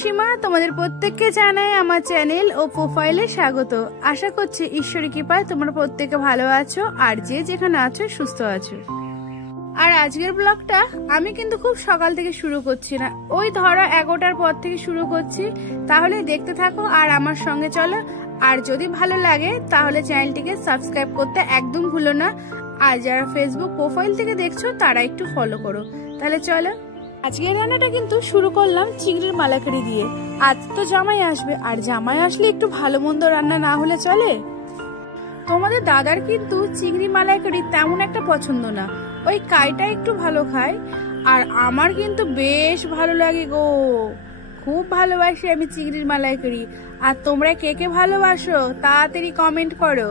সীমা, তোমাদের প্রত্যেককে জানাই আমার চ্যানেল ও প্রোফাইলে স্বাগত। আশা করছি ঈশ্বরের কৃপায় তোমরা প্রত্যেকে ভালো আছো আর যে যেখানে আছো সুস্থ আছো। আর আজকের ব্লগটা আমি কিন্তু খুব সকাল থেকে শুরু করছি না, ওই ধরো 11টার পর থেকে শুরু করছি। তাহলে দেখতে থাকো আর আমার সঙ্গে চলো। আর যদি ভালো লাগে তাহলে চ্যানেলটিকে সাবস্ক্রাইব করতে একদম ভুলো না। আর যারা ফেসবুক প্রোফাইল থেকে দেখছো তারা একটু ফলো করো। তাহলে চলো, আজকের রান্নাটা কিন্তু শুরু করলাম চিংড়ির মালাইকারি দিয়ে। আজ তো জামাই আসবে, আর জামাই আসলে একটু ভালো মন্দ রান্না না হলে চলে? তোমাদের দাদার কিন্তু চিংড়ি মালাইকারি তেমন একটা পছন্দ না, ওই কাইটা একটু ভালো খায়। আর আমার কিন্তু বেশ ভালো লাগে গো, খুব ভালোবাসি আমি চিংড়ির মালাইকারি। আর তোমরা কে কে ভালোবাসো তাড়াতাড়ি কমেন্ট করো।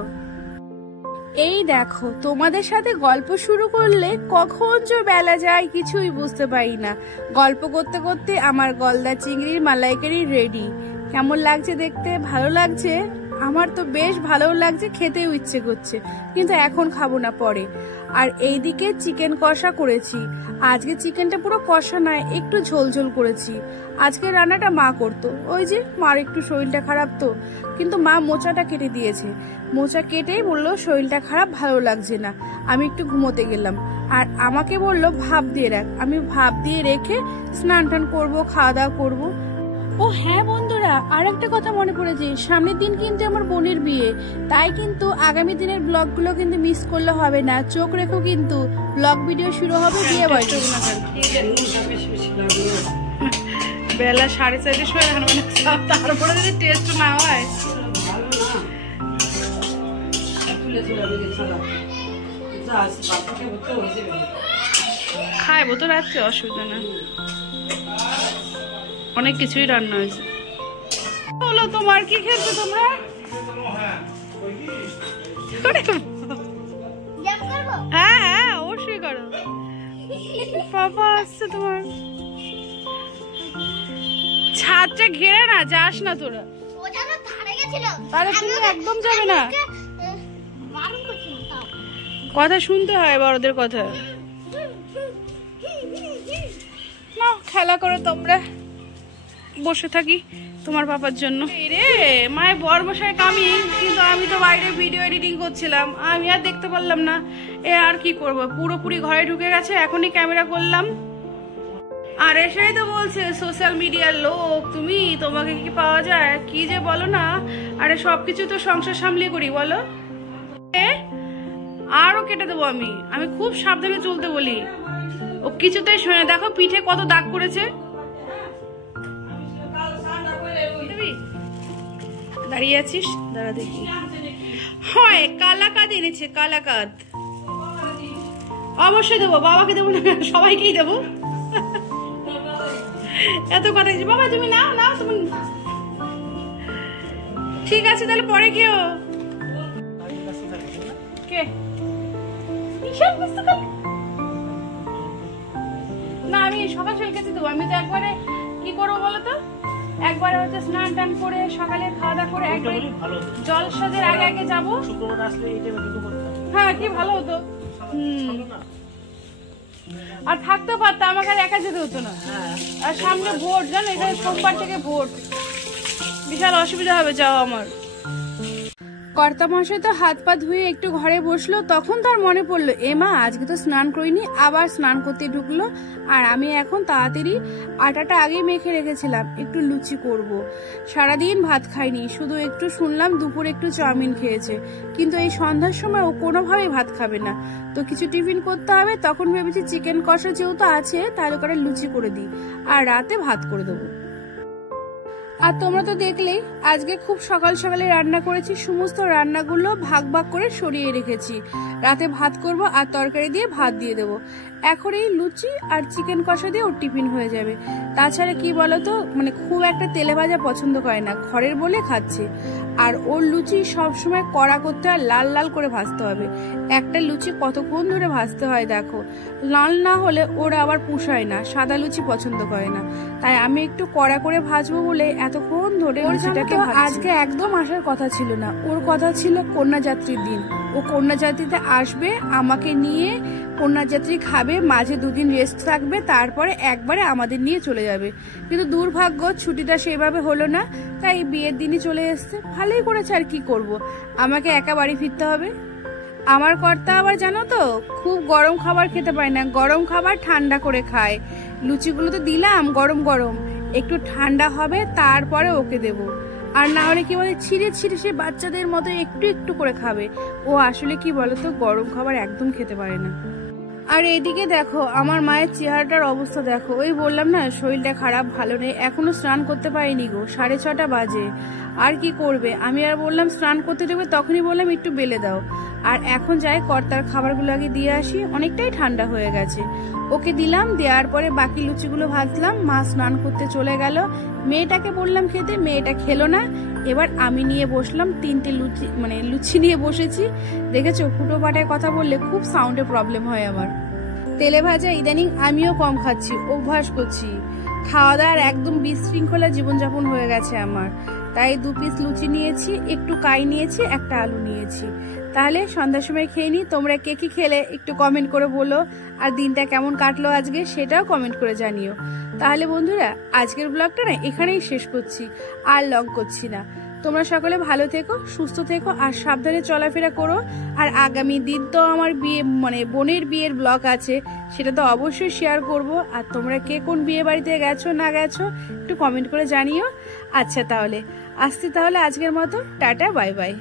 এই দেখো, তোমাদের সাথে গল্প শুরু করলে কখন যে বেলা যায় কিছুই বুঝতে পারি না। গল্প করতে করতে আমার গলদা চিংড়ির মালাইকারি রেডি। কেমন লাগছে দেখতে? ভালো লাগছে? আমার তো বেশ ভালো লাগছে, খেতেও ইচ্ছে করছে, কিন্তু এখন খাবো না, পরে। আর এইদিকে চিকেন কষা করেছি। আজকে চিকেনটা পুরো কষা নয়, একটু ঝোল ঝোল করেছি। আজকে রান্নাটা মা করতো, ওই যে মার একটু শরীরটা খারাপ তো, কিন্তু মা মোচাটা কেটে দিয়েছে। মোচা কেটেই বললো শরীরটা খারাপ, ভালো লাগছে না, আমি একটু ঘুমোতে গেলাম। আর আমাকে বললো ভাপ দিয়ে রাখ। আমি ভাপ দিয়ে রেখে স্নান টান করবো, খাওয়া দাওয়া করবো। ও হ্যাঁ বন্ধুরা, আর একটা কথা মনে পড়েছে, সামনের দিন কিন্তু আমার বোনের বিয়ে, তাই কিন্তু আগামী দিনের ব্লগগুলো কিন্তু মিস করলে হবে না। চোখ রেখো, কিন্তু ব্লগ ভিডিও শুরু হবে বিয়ে বাড়ি। বেলা 4:30 সময় মানে তারপরে যদি টেস্ট না হয়। খাইবো তো রাত্রে, অসুবিধা না, অনেক কিছুই রান্না হয়েছে। বলো তোমার কি খেয়েছো তোমরা? হ্যাঁ হ্যাঁ অবশ্যই করো, বাবা আসছে তোমার। ছাদটা ঘেরে না, যাস না তোরা, তাহলে তুমি একদম যাবে না। কথা শুনতে হয় বড়দের কথা। না খেলা করো তোমরা, বসে থাকি তোমার পাপার জন্য। রে মায়ের বরমশাই কামি, কিন্তু আমি তো বাইরে ভিডিও এডিটিং করছিলাম, আমি আর দেখতে পারলাম না। এ আর কি করবো, পুরোপুরি ঘরে ঢুকে গেছে, এখনই ক্যামেরা করলাম। আর এসেই তো বলছে সোশ্যাল মিডিয়ার লোক তুমি, তোমাকে কি পাওয়া যায়, কি যে বলো না। আরে সবকিছু তো সংসার সামলিয়ে করি বলো। আরো কেটে দেবো আমি খুব সাবধানে চলতে বলি, ও কিছুতেই শোনে। দেখো পিঠে কত দাগ করেছে। দাঁড়িয়ে আছিস, দাঁড়া দেখি। হয় কালাকাদ এনেছে, কালাকাদ অবশ্যই দেবো, বাবাকে দেবো না সবাইকেই দেবো। এত কথা বাবা, তুমি নাও নাও তুমি। ঠিক আছে তাহলে পরে খেও। কে না, আমি সকাল সকাল খেতে দেবো। আমি তো একবারে কি করবো বলো তো, একবারে হচ্ছে স্নান টান করে সকালে খাওয়া দাওয়া করে একবারে জলসাদের আগে আগে যাবো। হ্যাঁ কি ভালো হতো, আর থাকতে পারতাম, আমাকে আর একা যেতে হতো না। আর সামনে ভোট, জানো, এটা সোমবার থেকে ভোট, বিশাল অসুবিধা হবে যাওয়া আমার। কর্তা মশাই তো হাত পা ধুয়ে একটু ঘরে বসলো, তখন তার মনে পড়লো এ মা আজকে তো স্নান করিনি, আবার স্নান করতে ঢুকলো। আর আমি এখন তাড়াতাড়ি আটাটা আগেই মেখে রেখেছিলাম, একটু লুচি করব। সারাদিন ভাত খাইনি, শুধু একটু শুনলাম দুপুরে একটু চাউমিন খেয়েছে, কিন্তু এই সন্ধ্যার সময় ও কোনোভাবেই ভাত খাবে না, তো কিছু টিফিন করতে হবে। তখন ভেবেছি চিকেন কষা যেহেতু আছে তাহলে করে লুচি করে দিই, আর রাতে ভাত করে দেবো। আর তোমরা তো দেখলেই আজকে খুব সকাল সকালে রান্না করেছি, সমস্ত রান্নাগুলো ভাগ ভাগ করে সরিয়ে রেখেছি। রাতে ভাত করব আর তরকারি দিয়ে ভাত দিয়ে দেবো। এখন এই লুচি আর চিকেন কষা দিয়ে ওর টিফিন হয়ে যাবে। তাছাড়া কি বলতো, মানে খুব একটা তেলে ভাজা পছন্দ করে না, ঘরের বলে খাচ্ছে। আর ওর লুচি সবসময় কড়া করতে হয়, লাল লাল করে ভাজতে হবে। একটা লুচি কতক্ষণ ধরে ভাজতে হয় দেখো, লাল না হলে ওর আবার পুষায় না, সাদা লুচি পছন্দ করে না। তাই আমি একটু কড়া করে ভাজবো বলে এতক্ষণ ধরে লুচিটাকে। আজকে একদম আসার কথা ছিল না, ওর কথা ছিল কন্যাযাত্রীর দিন। ও কন্যাযাত্রীতে আসবে, আমাকে নিয়ে কন্যাযাত্রী খাবে, মাঝে 2 দিন রেস্ট থাকবে, তারপরে একবারে আমাদের নিয়ে চলে যাবে। কিন্তু দুর্ভাগ্য ছুটিটা সেইভাবে হলো না, তাই বিয়ের দিনই চলে এসছে। ভালোই করেছে, আর কি করব, আমাকে একা বাড়ি ফিরতে হবে। আমার কর্তা আবার জানো তো খুব গরম খাবার খেতে পায় না, গরম খাবার ঠান্ডা করে খায়। লুচিগুলো তো দিলাম গরম গরম, একটু ঠান্ডা হবে তারপরে ওকে দেব। আর না হলে কি বলে ছিঁড়ে ছিঁড়ে সে বাচ্চাদের মতো একটু একটু করে খাবে। ও আসলে কি বলতো গরম খাবার একদম খেতে পারে না। আর এদিকে দেখো আমার মায়ের চেহারাটার অবস্থা দেখো, ওই বললাম না শরীরটা খারাপ, ভালো নেই, এখনো স্নান করতে পারিনি গো, 6:30 বাজে। আর কি করবে, আমি আর বললাম স্নান করতে দেবে, তখনই বললাম একটু বেলে দাও। আর এখন যাই কর্তার খাবারগুলো আগে দিয়ে আসি, অনেকটাই ঠান্ডা হয়ে গেছে। ওকে দিলাম, দেওয়ার পরে বাকি লুচিগুলো ভাজলাম। মা স্নান করতে চলে গেল, মেয়েটাকে বললাম খেতে, মেয়েটা খেলো না। এবার আমি নিয়ে বসলাম, 3টে লুচি নিয়ে বসেছি। দেখেছো ফুটো পাটায় কথা বললে খুব সাউন্ডে প্রবলেম হয় আমার। তেলে ভাজা ইদানিং আমিও কম খাচ্ছি, অভ্যাস করছি। খাওয়া দাওয়ার একদম বিশৃঙ্খলা জীবনযাপন হয়ে গেছে আমার। তাই 2 পিস লুচি নিয়েছি, একটু কাই নিয়েছি, একটা আলু নিয়েছি। তাহলে সন্ধ্যার সময় খেয়ে নি। তোমরা কে কি খেলে একটু কমেন্ট করে বলো, আর দিনটা কেমন কাটলো আজকে সেটাও কমেন্ট করে জানিও। তাহলে বন্ধুরা আজকের ব্লগটা না এখানেই শেষ করছি, আর লং করছি না। তোমরা সকলে ভালো থেকো, সুস্থ থেকো, আর সাবধানে চলাফেরা করো। আর আগামী দিন তো আমার বিয়ে বোনের বিয়ের ব্লগ আছে, সেটা তো অবশ্যই শেয়ার করব। আর তোমরা কে কোন বিয়ে বাড়িতে গেছো না গেছো একটু কমেন্ট করে জানিও। আচ্ছা তাহলে আসছি, তাহলে আজকের মতো টাটা, বাই বাই।